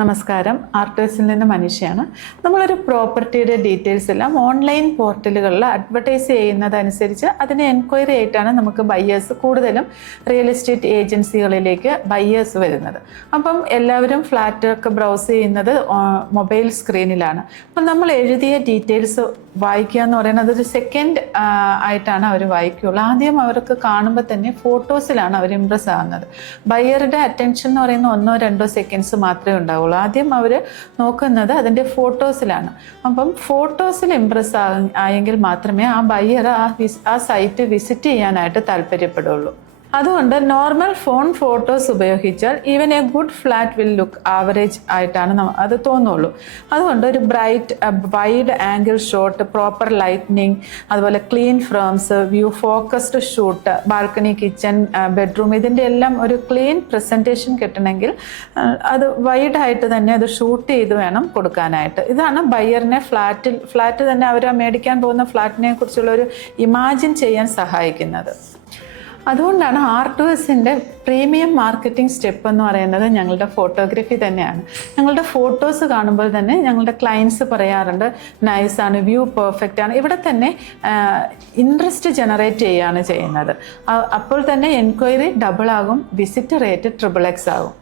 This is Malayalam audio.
നമസ്കാരം. ആർട്ടേഴ്സിൽ നിന്ന് മനുഷ്യയാണ് നമ്മളൊരു പ്രോപ്പർട്ടിയുടെ ഡീറ്റെയിൽസ് എല്ലാം ഓൺലൈൻ പോർട്ടലുകളിൽ അഡ്വർടൈസ് ചെയ്യുന്നതനുസരിച്ച് അതിനെ എൻക്വയറി ആയിട്ടാണ് നമുക്ക് ബയ്യേഴ്സ് കൂടുതലും റിയൽ എസ്റ്റേറ്റ് ഏജൻസികളിലേക്ക് ബയ്യേഴ്സ് വരുന്നത്. അപ്പം എല്ലാവരും ഫ്ലാറ്റൊക്കെ ബ്രൗസ് ചെയ്യുന്നത് മൊബൈൽ സ്ക്രീനിലാണ് അപ്പം നമ്മൾ എഴുതിയ ഡീറ്റെയിൽസ് വായിക്കുക എന്ന് പറയുന്നത് ഒരു സെക്കൻഡ് ആയിട്ടാണ് അവർ വായിക്കുകയുള്ളൂ ആദ്യം അവർക്ക് കാണുമ്പോൾ തന്നെ ഫോട്ടോസിലാണ് അവർ ഇമ്പ്രസ് ആകുന്നത് ബയ്യറുടെ അറ്റൻഷൻ എന്ന് പറയുന്ന ഒന്നോ രണ്ടോ സെക്കൻഡ്സ് മാത്രമേ ഉണ്ടാവുള്ളൂ. ആദ്യം അവർ നോക്കുന്നത് അതിന്റെ ഫോട്ടോസിലാണ്. അപ്പം ഫോട്ടോസിൽ ഇമ്പ്രസ് ആയെങ്കിൽ മാത്രമേ ആ ബയ്യർ ആ ആ സൈറ്റ് വിസിറ്റ് ചെയ്യാനായിട്ട് താല്പര്യപ്പെടുള്ളൂ. അതുകൊണ്ട് നോർമൽ ഫോൺ ഫോട്ടോസ് ഉപയോഗിച്ചാൽ even a good flat will look average ആയിട്ടാണ് അത് തോന്നുള്ളൂ. അതുകൊണ്ട് ഒരു bright wide angle shot proper lightning അതുപോലെ clean frames view focused shoot balcony kitchen bedroom ഇതിന്റെ എല്ലാം ഒരു ക്ലീൻ പ്രസന്റേഷൻ കിട്ടണമെങ്കിൽ അത് വൈഡ് ആയിട്ട് തന്നെ അത് ഷൂട്ട് ചെയ്ത് വേണം കൊടുക്കാനായിട്ട്. ഇതാണ് ബയ്യറിനെ ഫ്ലാറ്റിൽ ഫ്ലാറ്റ് തന്നെ അവർ മേടിക്കാൻ പോകുന്ന ഫ്ലാറ്റിനെ കുറിച്ചുള്ള ഒരു ഇമാജിൻ ചെയ്യാൻ സഹായിക്കുന്നത്. അതുകൊണ്ടാണ് ആർ ടു എസിന്റെ പ്രീമിയം മാർക്കറ്റിംഗ് സ്റ്റെപ്പ് എന്ന് പറയുന്നത് ഞങ്ങളുടെ ഫോട്ടോഗ്രാഫി തന്നെയാണ്. ഞങ്ങളുടെ ഫോട്ടോസ് കാണുമ്പോൾ തന്നെ ഞങ്ങളുടെ ക്ലയൻസ് പറയാറുണ്ട് നൈസാണ് വ്യൂ പെർഫെക്റ്റ് ആണ്. ഇവിടെ തന്നെ ഇൻട്രസ്റ്റ് ജനറേറ്റ് ചെയ്യുകയാണ് ചെയ്യുന്നത്. അപ്പോൾ തന്നെ എൻക്വയറി ഡബിൾ ആകും വിസിറ്റ് റേറ്റ് ട്രിപ്പിൾ എക്സ് ആകും.